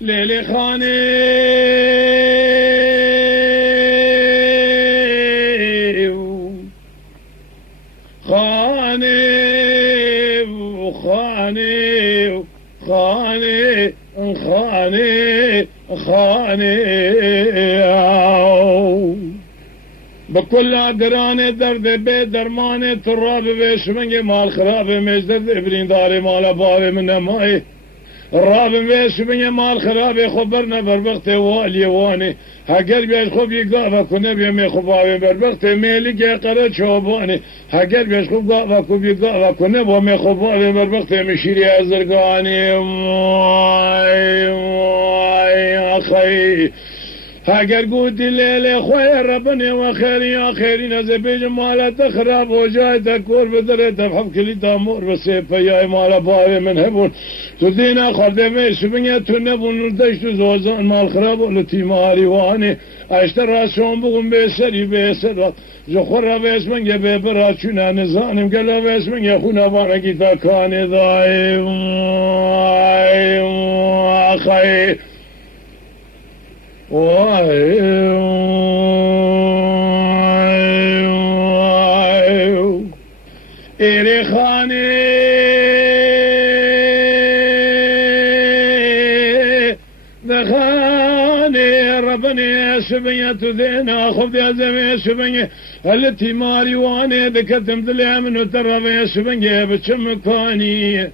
ليلي خاني خاني وخاني خاني خاني خاني بكل قراني درد بي درماني تراب بيشمنجي مال خرابي مجدد ابرين داري مال بابي من ماي الرابم بيش من مال خرابي خبرنا بربختي والي واني هقل بيش خب يقافا كنبي مي خبابي بربختي ميلي قرد شوباني هقل بيش خب قافا كب يقافا كنبي مي خبابي بربختي مشيري ازرقاني واي اخي هاگر قوتي الليل خويا ربني وخيري يا خيري نزبي جمالة تخرب وجاي تكور بدري تفحب كلي تامور بسيب يا مال بابي من هبون تدينا خردمي سبنيا تنبون ندشت زوزان مال خراب ولتي ماري واني اشترى شون بقوم بيسري بيسر زخرة باسمن جبه براتشونا نزانم قال باسمن يخونا باركي تاكاني ضايم اخي واي إيري خاني دخاني ربني سبنية تذينا خذ يا زمي سبنية التي ماري واني ذكرتم دليا منو ترى سبنية بتشمكاني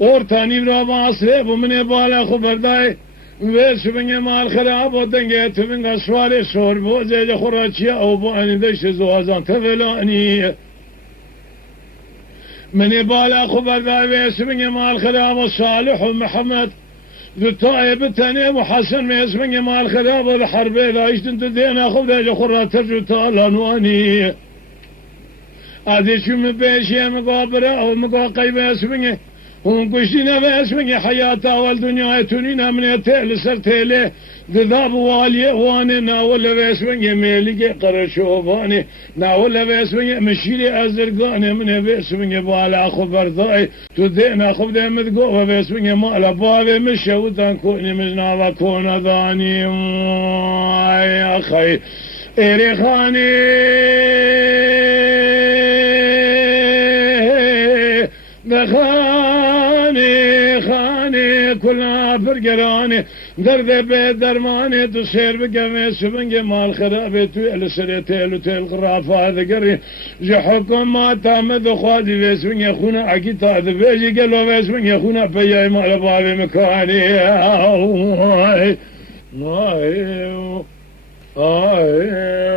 اورتاني برابا عصريب ومن بالا خبرداي ويسبني مال خراب ودنجت من أسوار سور بوزي خراتشيا أو بواني دش زوازان تفلاني من بالا خبر ذا ويسبني مال خراب وصالح ومحمد ذو تاني وحسن ويسبني مال خراب والحرب لا يشتن تدينا خبر خرات ترجو تالانواني هذه شو مبيشي مقابرة أو مقاقي ويسبني ونقشنا باسمك حياة والدنيا تنينا من تيل سرتيله ذاب والي واني ناول باسمك ميلي قرشوباني ناول باسمك مشيلي ازرقاني من باسمك بالا خبر ضاي تدينا خبر مدقوه باسمك مالا بابي مشوتان كوني مزنا وكونا ضاني يا اخي إيريخاني كلها فرقراني درد بيت درماني تصير بقمي سبنجي مال خرابي تويل سريتيل وتيل خرافة ذكري جحكم ما تامد خادي بيسبنجي خونا عقيت هذا بيجي قالوا بيسبنجي خونا بياي مال بابي مكاني واي واي واي